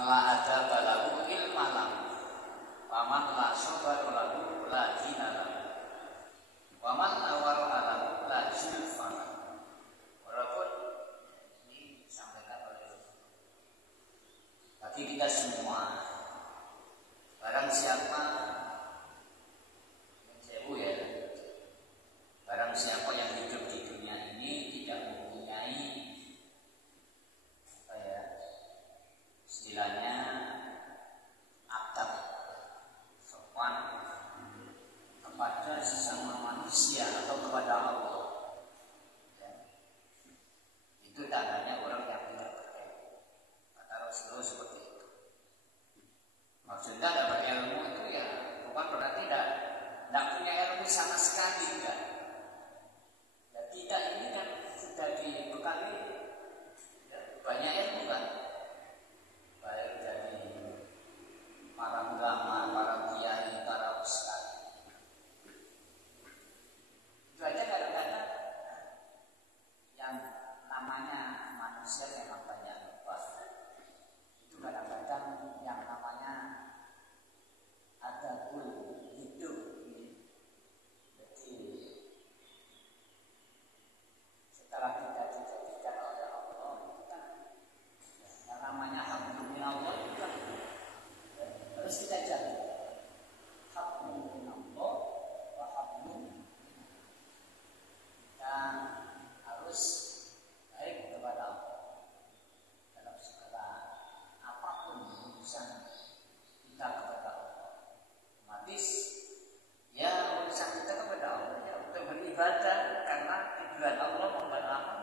Man la adaba lahu ilma lahu, wa man la sabara lahu la dina lahu, wa man la wara'a lahu la zulfa lahu. Walaupun ini disampaikan oleh bagi kita semua, barang siapa barang siapa yang hidup di dunia ini tidak mempunyai istilahnya adab sopan kepada sesama manusia atau kepada Allah, itu tandanya orang yang tidak berilmu. Kata Rasulullah seperti itu. Maksudnya tidak berilmu itu ya bukan berarti tidak punya ilmu sama sekali, enggak. Tidak, ini kan sudah dibekali banyak ilmu kan, baik dari para ulama, para kiai, para ustaz. Itu aja kadang-kadang yang namanya manusia yang banyak lupa. Itu kadang-kadang yang namanya ada hidup. Setelah kita dijadikan oleh Allah, itu kan yang namanya hak min Allah itu kan harus kita jaga. Hak min Allah wa hak min kita harus baik kepada Allah dalam segala apapun urusan kita kepada Allah. Otomatis ya urusan kita kepada Allah ya untuk beribadah, karena tujuan Allah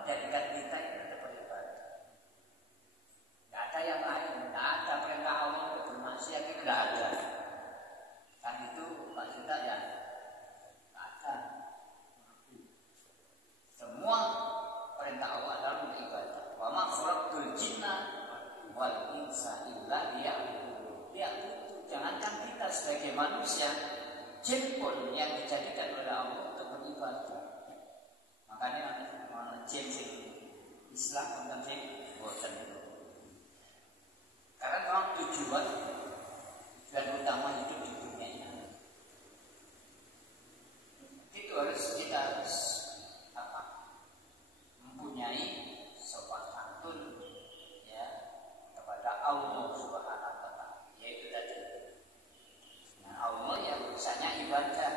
menjadikan kita ini untuk beribadah. Tidak ada yang lain, tidak ada perintah Allah untuk bermaksiat, itu tidak ada. Kan itu maksudnya ya tidak ada. Semua perintah Allah adalah untuk ibadah. Wa ma khalaqtul jinna wal insa illa liya'budun. Jangankan kita sebagai manusia, jin pun yang dijadikan oleh Allah untuk beribadah. Makanya jin Islam tentang jin bosan itu. Karena memang tujuan utama hidup di dunia ini itu kita harus mempunyai sopan santun ya kepada Allah Subhanahu wa taala, yaitu tadi. Nah, Allah yang urusannya ibadah.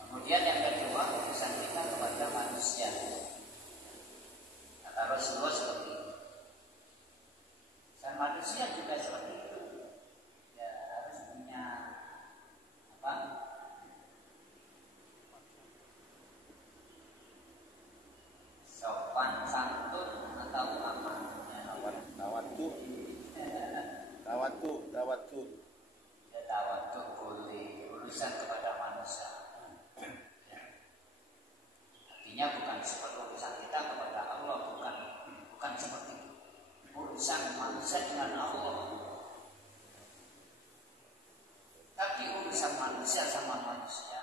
Kemudian yang kedua, urusan kita kepada manusia. Kata Rasulullah seperti itu. Dan manusia juga seperti itu. Ya harus punya apa? Sopan santun atau apa? Tawadu. Ya tawadu boleh, urusan kepada manusia. Artinya bukan seperti urusan kita kepada Allah, bukan seperti urusan manusia dengan Allah. Tapi urusan manusia sama manusia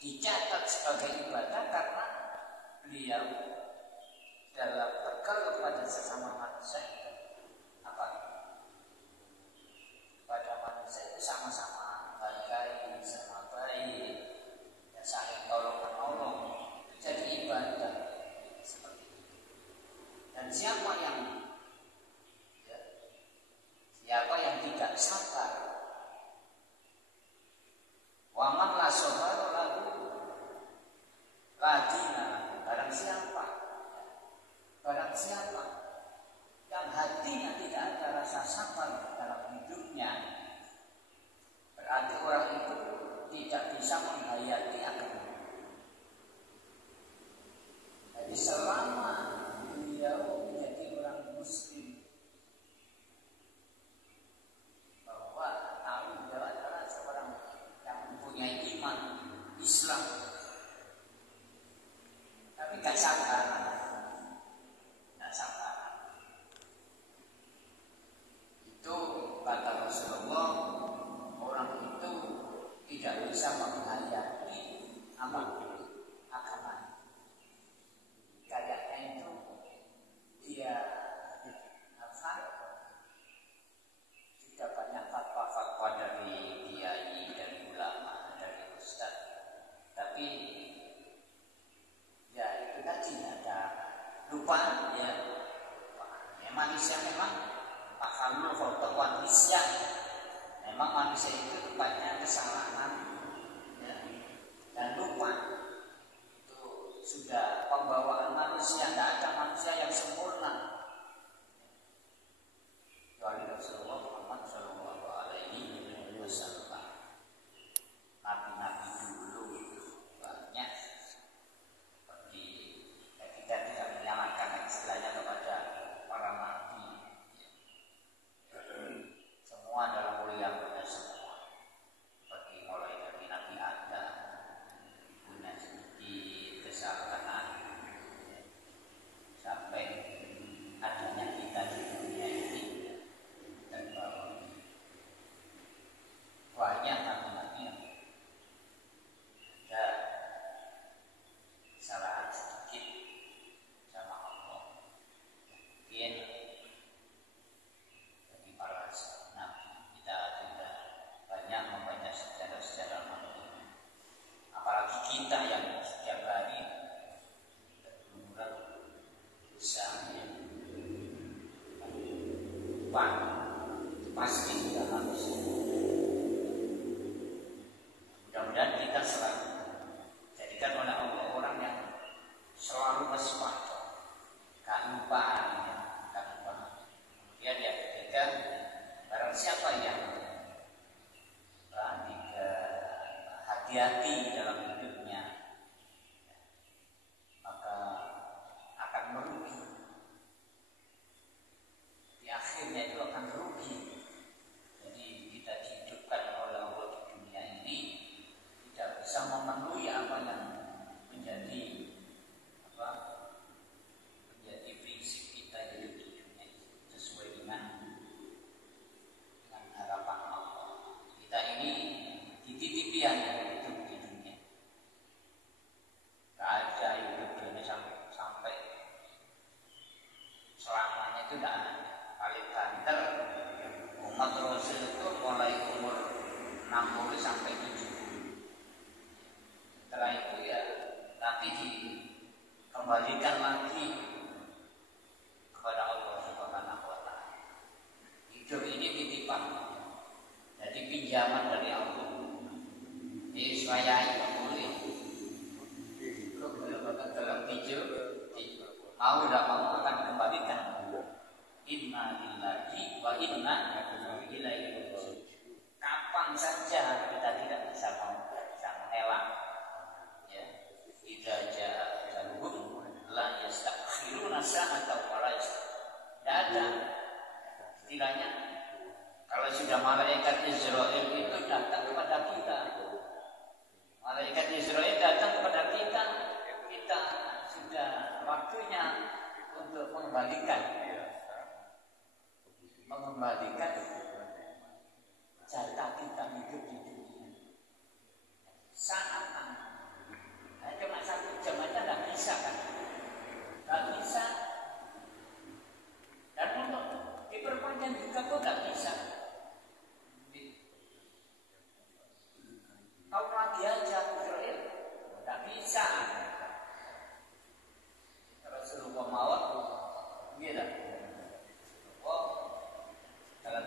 dicatat sebagai ibadah karena beliau dalam bergaul kepada sesama manusia itu apa? Pada manusia itu sama-sama baik, sama baik, ya saling tolong menolong. Jadi ibadah seperti itu. Dan siapa yang tidak sabar, wa man la sabara lahu la dina, barang siapa yang hatinya tidak ada rasa sabar dalam hidupnya, berarti orang itu tidak bisa menghayati agama. Jadi selama beliau menjadi orang muslim, bahwa tahu beliau adalah seorang yang mempunyai iman, manusia. Memang manusia itu tempatnya kesalahan, ya, dan lupa. Itu sudah pembawaan manusia. Tidak ada manusia yang sempurna kecuali Rasulullah Muhammad Shallallahu Alaihi Wasallam. Nabi-nabi dulu itu banyak seperti kita tidak menyalahkan istilahnya kepada para nabi. Semua adalah mulia pada semua. Seperti mulai dari Nabi Adam, Nabi kesalahan, sampai adanya kita di dunia ini dan bahwa banyak nabi-nabi yang ada kesalahan sedikit sama Allah. Mungkin bagi para nabi kita juga banyak membaca sejarah-sejarah nabi. Apalagi kita yang setiap hari bergumuran dosa, pasti kita harus. Mudah-mudahan kita selalu jadikan oleh Allah orang yang selalu waspada, kelupaan. Kemudian yang ketiga, barang siapa yang hati-hati dalam hidupnya, maka akan merugi. Di akhirnya itu akan merugi. Jadi kita dihidupkan oleh Allah di dunia ini tidak bisa memenuhi apa yang menjadi prinsip kita hidup di dunia ini sesuai dengan harapan Allah. Kita ini dititipi hanya hidup di dunia. Gak ada hidup dunia sampai selamanya, itu tidak ada. Paling banter umat Rasul itu mulai umur 60 sampai 70. Setelah itu ya nanti dikembalikan lagi kepada Allah Subhanahu wa Ta'ala. Hidup ini titipan, jadi pinjaman dari Allah. Diswayai boleh. Kalau dalam hijau, mau tidak mau akan dikembalikan. Inna lillahi wa inna ilaihi raji'un. Kapan saja kita tidak bisa mengelak. Ya, idza jaa ajaluhum la yastakhiruna sa'atan wa la yastaqdimun. Tidak ada istilahnya. Kalau sudah malaikat Israel itu datang kepada kita, malaikat Israel datang kepada kita, kita sudah waktunya untuk mengembalikan jatah kita hidup di dunia. Sangat cuma 1 jam aja tidak bisa kan? Tidak bisa. Dan untuk diperpanjang juga kok tidak bisa. Kau lagi aja Israel, tidak bisa. Rasulullah mawar, gitu. Oh, dalam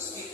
mesti